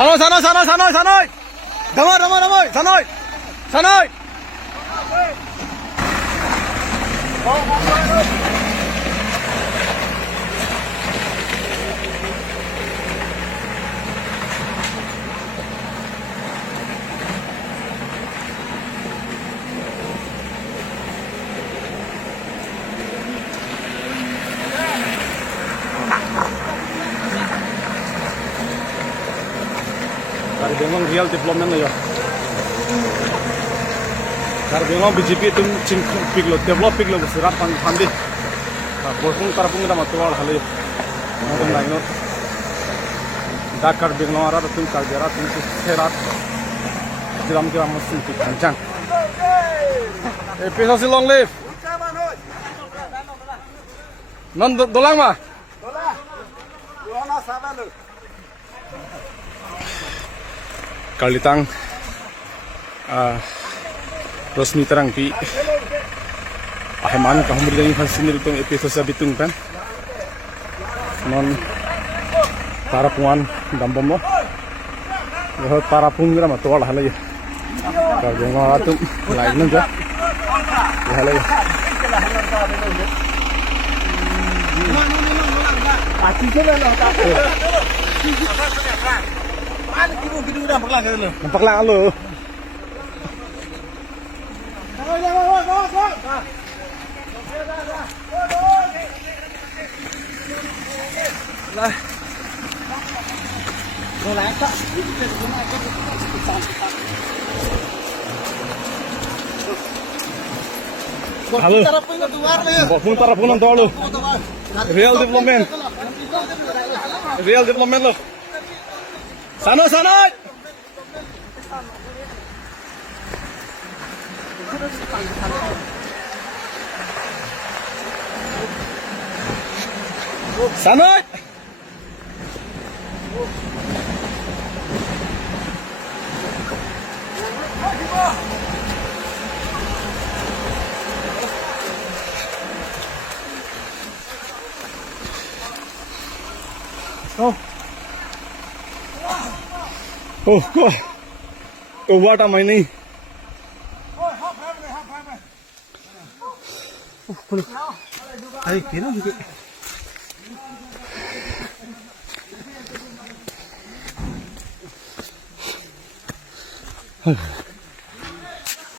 Sanoy. Damay. Sanoy. Dari Bengong real development ya. Dari Bengong BJP itu piklo develop piklo berserat pandi. Bosong tarapung kita matual hal itu. Mungkin lain itu. Dakar Bengong arah itu kaljarat itu serat. Jiram mesin itu kencang. Episode long live. Non dolang mah. Kalitang resmi terang pi aheman kahumur dari hasil itu episode bitung kan non tarapungan dambom mo tarapung gira matual halay kalau ngatu lain nunggu halay nampak lang lo. Lah. Halo. Bofung tarapung nang tolo. Real development lo. Sana. Sanoy. Oh, what am I doing? Ay, kira juga.